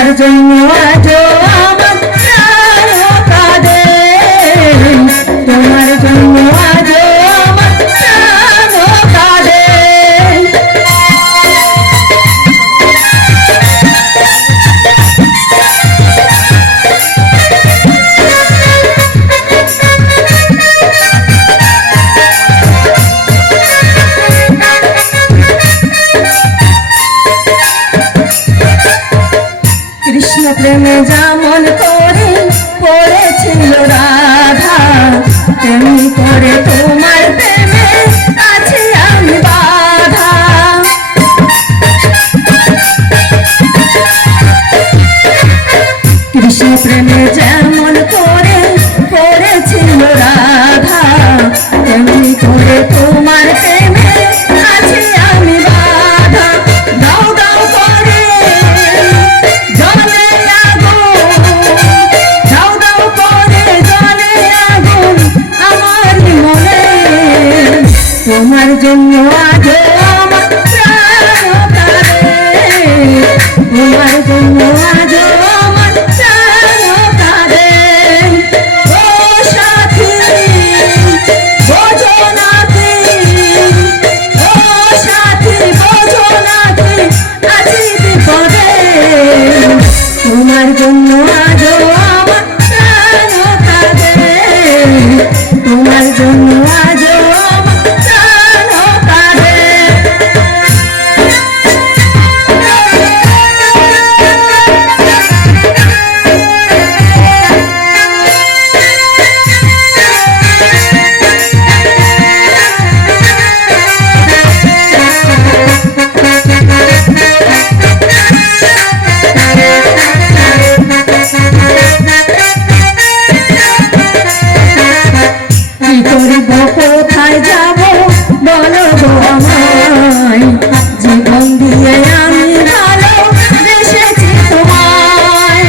তোমার জন্য আজও আমার প্রাণ কাঁদে, তোমার জন্য আজও আমার প্রাণ কাঁদে। কৃষ্ণ প্রেমে যেমন করে পড়েছিল রাধা, তেমনি করে তোমার প্রেমে আছি আমি বাধা। কৃষ্ণ প্রেমে যেমন করে পড়েছিল রাধা, তেমনি করে তোমার প্রেমে আছি আমি বাধা। দাও দাও করে জলে আগুন, দাও দাও করে জলে আগুন আমার মনে, তোমার জন্য আজও আমার প্রাণ কাঁদে, তোমার জন্য আজও আমার প্রাণ কাঁদে। ও সাথী বোঝো নাকি, ও সাথী বোঝো নাকি আছি বিপদে, তোমার জন্য আজও আমার প্রাণ কাঁদে, তোমার জন্য আজও আমার প্রাণ কাঁদে। কি করিব কোথায় যাব বলো গো আমায়, জীবন দিয়ে আমি ভালো বেসেছি তোমায়।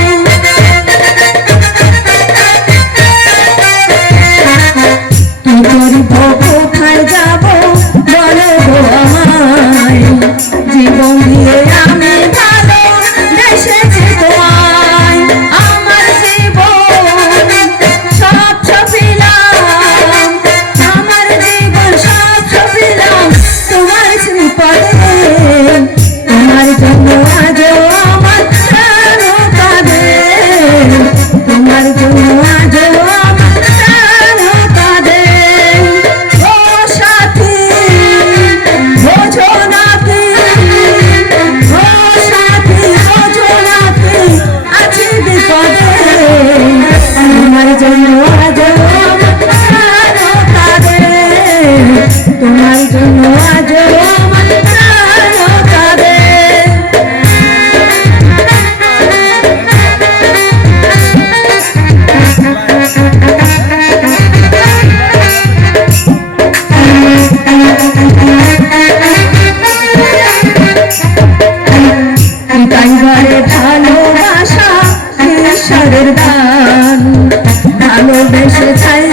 কি করিব কোথায় যাব বলো গো আমায়, জীবন দিয়ে আমি ভালো বেসেছি তোমায়। আমার জীবন সব ছপিলাম, আমার জীবন সব ছপিলাম তোমার শ্রীপদে, তোমার জন্য আজও আমার প্রাণ কাঁদে, তোমার জন্য আজও আমার প্রাণ কাঁদে। ও সাথী বোঝো নাকি, ও সাথী বোঝো নাকি আছি বিপদে, তোমার জন্য আজও আমার প্রাণ কাঁদে, তোমার জন্য আজও আমার প্রাণ কাঁদে। হৃদয়ে ভালোবাসা ঈশ্বরের দান, ভালোবেসে ছাই